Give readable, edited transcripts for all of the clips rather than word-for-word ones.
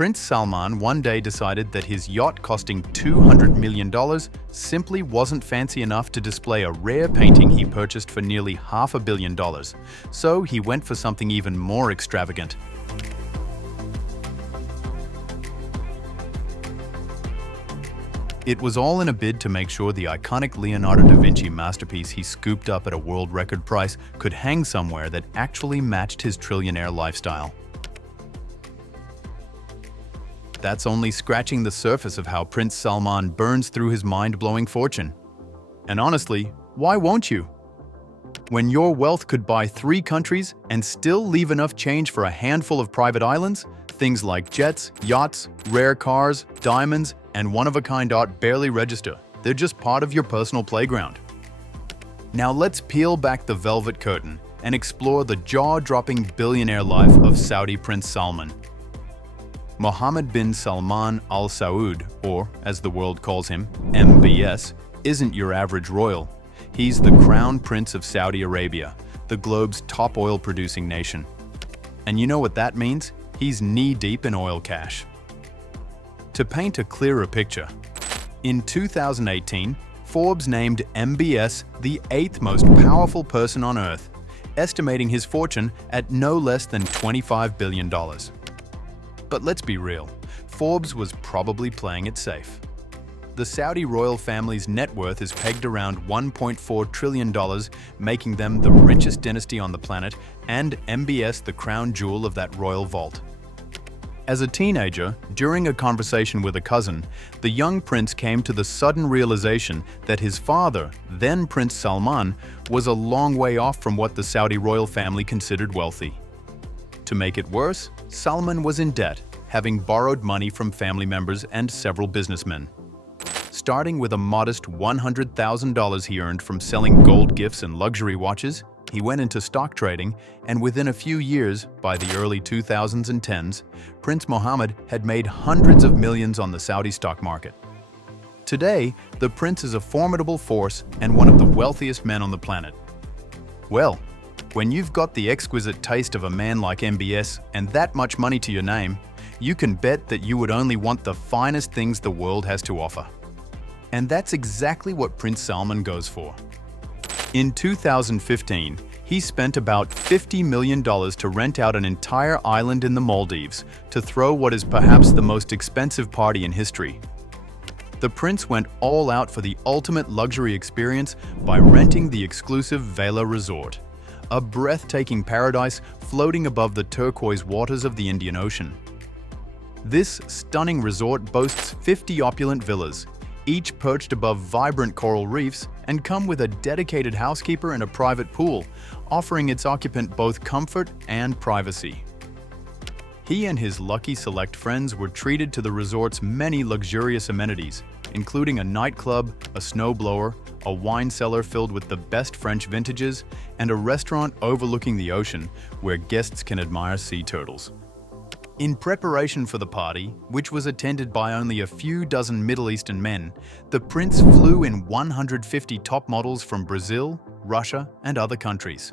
Prince Salman one day decided that his yacht costing $200 million simply wasn't fancy enough to display a rare painting he purchased for nearly $500 million. So he went for something even more extravagant. It was all in a bid to make sure the iconic Leonardo da Vinci masterpiece he scooped up at a world record price could hang somewhere that actually matched his trillionaire lifestyle. That's only scratching the surface of how Prince Salman burns through his mind-blowing fortune. And honestly, why won't you? When your wealth could buy 3 countries and still leave enough change for a handful of private islands, things like jets, yachts, rare cars, diamonds, and one-of-a-kind art barely register. They're just part of your personal playground. Now let's peel back the velvet curtain and explore the jaw-dropping billionaire life of Saudi Prince Salman. Mohammed bin Salman Al Saud, or as the world calls him, MBS, isn't your average royal. He's the crown prince of Saudi Arabia, the globe's top oil-producing nation. And you know what that means? He's knee-deep in oil cash. To paint a clearer picture, in 2018, Forbes named MBS the 8th most powerful person on Earth, estimating his fortune at no less than $25 billion. But let's be real, Forbes was probably playing it safe. The Saudi royal family's net worth is pegged around $1.4 trillion, making them the richest dynasty on the planet, and MBS the crown jewel of that royal vault. As a teenager, during a conversation with a cousin, the young prince came to the sudden realization that his father, then Prince Salman, was a long way off from what the Saudi royal family considered wealthy. To make it worse, Salman was in debt, having borrowed money from family members and several businessmen. Starting with a modest $100,000 he earned from selling gold gifts and luxury watches, he went into stock trading, and within a few years, by the early 2010s, Prince Mohammed had made hundreds of millions on the Saudi stock market. Today, the prince is a formidable force and one of the wealthiest men on the planet. Well, when you've got the exquisite taste of a man like MBS and that much money to your name, you can bet that you would only want the finest things the world has to offer. And that's exactly what Prince Salman goes for. In 2015, he spent about $50 million to rent out an entire island in the Maldives to throw what is perhaps the most expensive party in history. The prince went all out for the ultimate luxury experience by renting the exclusive Vela Resort, a breathtaking paradise floating above the turquoise waters of the Indian Ocean. This stunning resort boasts 50 opulent villas, each perched above vibrant coral reefs, and come with a dedicated housekeeper and a private pool, offering its occupant both comfort and privacy. He and his lucky select friends were treated to the resort's many luxurious amenities, including a nightclub, a snowblower, a wine cellar filled with the best French vintages, and a restaurant overlooking the ocean where guests can admire sea turtles. In preparation for the party, which was attended by only a few dozen Middle Eastern men, the prince flew in 150 top models from Brazil, Russia, and other countries.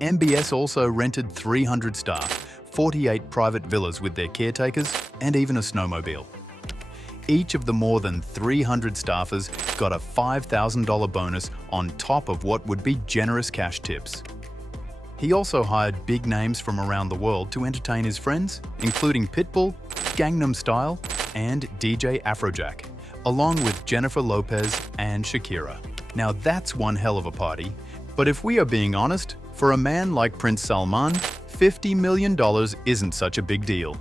MBS also rented 300 staff, 48 private villas with their caretakers, and even a snowmobile. Each of the more than 300 staffers got a $5,000 bonus on top of what would be generous cash tips. He also hired big names from around the world to entertain his friends, including Pitbull, Gangnam Style, and DJ Afrojack, along with Jennifer Lopez and Shakira. Now that's one hell of a party, but if we are being honest, for a man like Prince Salman, $50 million isn't such a big deal.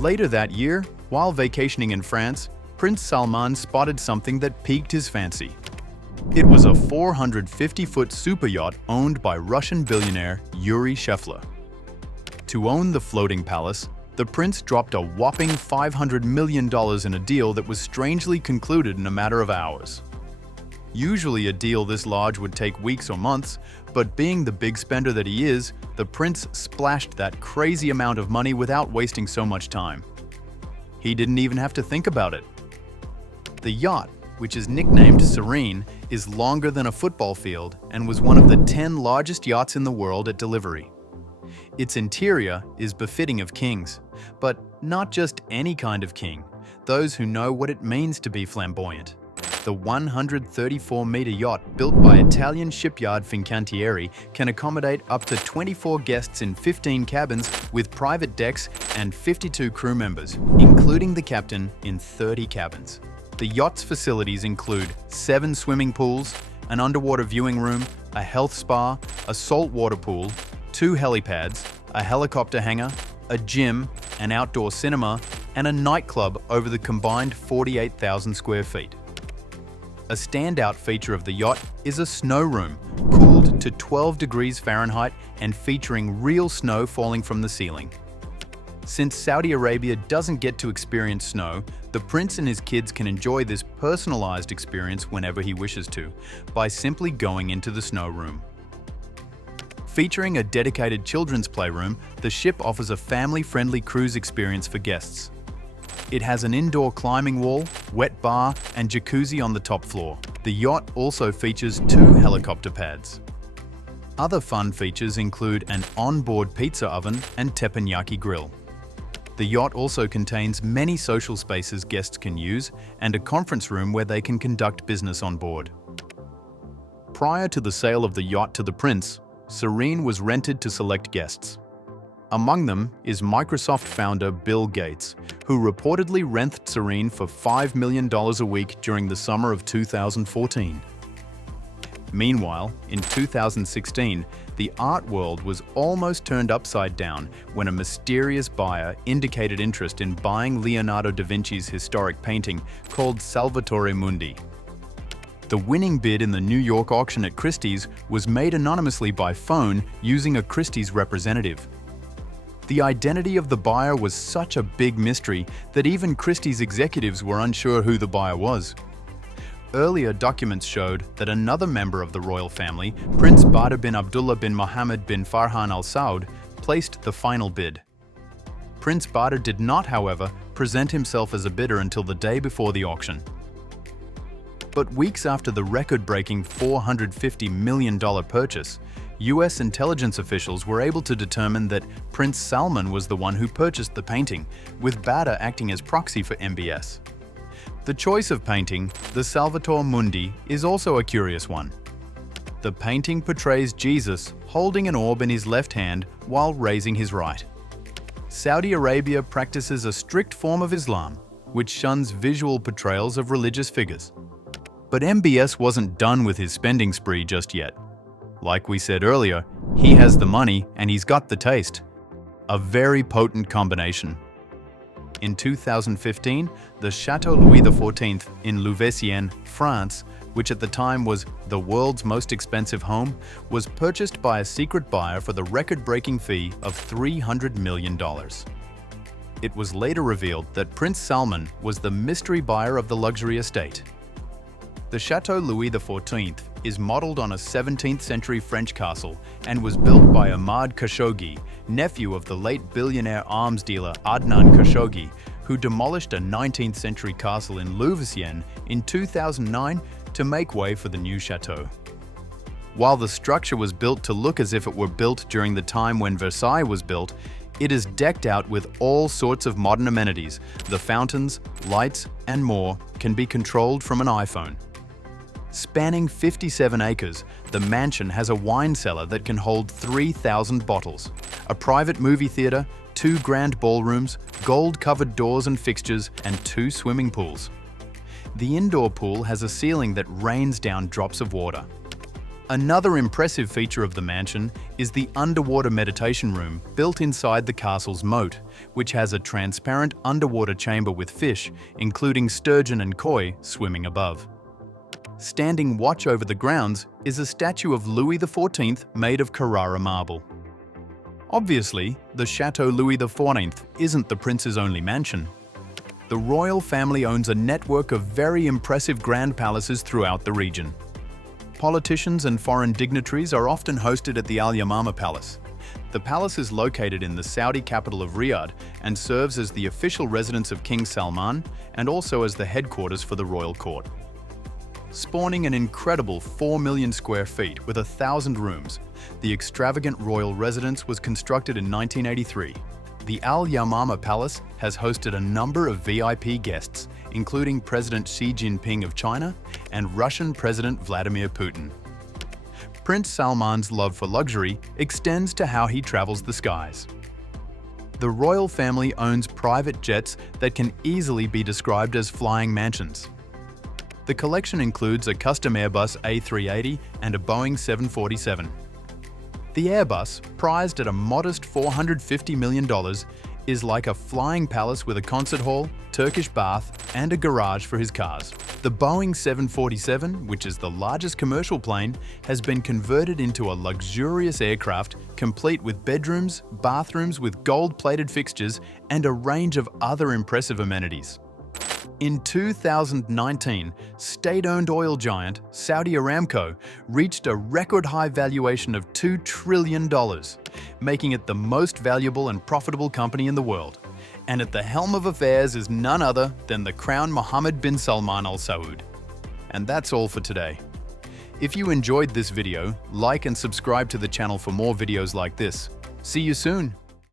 Later that year, while vacationing in France, Prince Salman spotted something that piqued his fancy. It was a 450-foot super yacht owned by Russian billionaire Yuri Shefler. To own the floating palace, the prince dropped a whopping $500 million in a deal that was strangely concluded in a matter of hours. Usually a deal this large would take weeks or months, but being the big spender that he is, the prince splashed that crazy amount of money without wasting so much time. He didn't even have to think about it. The yacht, which is nicknamed Serene, is longer than a football field and was one of the 10 largest yachts in the world at delivery. Its interior is befitting of kings, but not just any kind of king, those who know what it means to be flamboyant. The 134-meter yacht built by Italian shipyard Fincantieri can accommodate up to 24 guests in 15 cabins with private decks and 52 crew members, including the captain, in 30 cabins. The yacht's facilities include 7 swimming pools, an underwater viewing room, a health spa, a saltwater pool, 2 helipads, a helicopter hangar, a gym, an outdoor cinema, and a nightclub over the combined 48,000 square feet. A standout feature of the yacht is a snow room, cooled to 12 degrees Fahrenheit and featuring real snow falling from the ceiling. Since Saudi Arabia doesn't get to experience snow, the prince and his kids can enjoy this personalized experience whenever he wishes to, by simply going into the snow room. Featuring a dedicated children's playroom, the ship offers a family-friendly cruise experience for guests. It has an indoor climbing wall, wet bar, and jacuzzi on the top floor. The yacht also features 2 helicopter pads. Other fun features include an onboard pizza oven and teppanyaki grill. The yacht also contains many social spaces guests can use and a conference room where they can conduct business on board. Prior to the sale of the yacht to the prince, Serene was rented to select guests. Among them is Microsoft founder Bill Gates, who reportedly rented Serene for $5 million a week during the summer of 2014. Meanwhile, in 2016, the art world was almost turned upside down when a mysterious buyer indicated interest in buying Leonardo da Vinci's historic painting called Salvatore Mundi. The winning bid in the New York auction at Christie's was made anonymously by phone using a Christie's representative. The identity of the buyer was such a big mystery that even Christie's executives were unsure who the buyer was. Earlier documents showed that another member of the royal family, Prince Badr bin Abdullah bin Mohammed bin Farhan Al Saud, placed the final bid. Prince Badr did not, however, present himself as a bidder until the day before the auction. But weeks after the record-breaking $450 million purchase, US intelligence officials were able to determine that Prince Salman was the one who purchased the painting, with Badr acting as proxy for MBS. The choice of painting, the Salvatore Mundi, is also a curious one. The painting portrays Jesus holding an orb in his left hand while raising his right. Saudi Arabia practices a strict form of Islam, which shuns visual portrayals of religious figures. But MBS wasn't done with his spending spree just yet. Like we said earlier, he has the money and he's got the taste. A very potent combination. In 2015, the Chateau Louis XIV in Louveciennes, France, which at the time was the world's most expensive home, was purchased by a secret buyer for the record-breaking fee of $300 million. It was later revealed that Prince Salman was the mystery buyer of the luxury estate. The Chateau Louis XIV is modeled on a 17th century French castle and was built by Ahmad Khashoggi, nephew of the late billionaire arms dealer Adnan Khashoggi, who demolished a 19th century castle in Louveciennes in 2009 to make way for the new chateau. While the structure was built to look as if it were built during the time when Versailles was built, it is decked out with all sorts of modern amenities. The fountains, lights, and more can be controlled from an iPhone. Spanning 57 acres, the mansion has a wine cellar that can hold 3,000 bottles, a private movie theater, 2 grand ballrooms, gold-covered doors and fixtures, and 2 swimming pools. The indoor pool has a ceiling that rains down drops of water. Another impressive feature of the mansion is the underwater meditation room built inside the castle's moat, which has a transparent underwater chamber with fish, including sturgeon and koi, swimming above. Standing watch over the grounds is a statue of Louis XIV made of Carrara marble. Obviously, the Chateau Louis XIV isn't the prince's only mansion. The royal family owns a network of very impressive grand palaces throughout the region. Politicians and foreign dignitaries are often hosted at the Al Yamama Palace. The palace is located in the Saudi capital of Riyadh and serves as the official residence of King Salman and also as the headquarters for the royal court. spawning an incredible 4 million square feet with 1,000 rooms. The extravagant royal residence was constructed in 1983. The Al Yamama Palace has hosted a number of VIP guests, including President Xi Jinping of China and Russian President Vladimir Putin. Prince Salman's love for luxury extends to how he travels the skies. The royal family owns private jets that can easily be described as flying mansions. The collection includes a custom Airbus A380 and a Boeing 747. The Airbus, prized at a modest $450 million, is like a flying palace with a concert hall, Turkish bath, and a garage for his cars. The Boeing 747, which is the largest commercial plane, has been converted into a luxurious aircraft complete with bedrooms, bathrooms with gold-plated fixtures, and a range of other impressive amenities. In 2019, state-owned oil giant Saudi Aramco reached a record-high valuation of $2 trillion, making it the most valuable and profitable company in the world. And at the helm of affairs is none other than the Crown Mohammed bin Salman Al Saud. And that's all for today. If you enjoyed this video, like and subscribe to the channel for more videos like this. See you soon!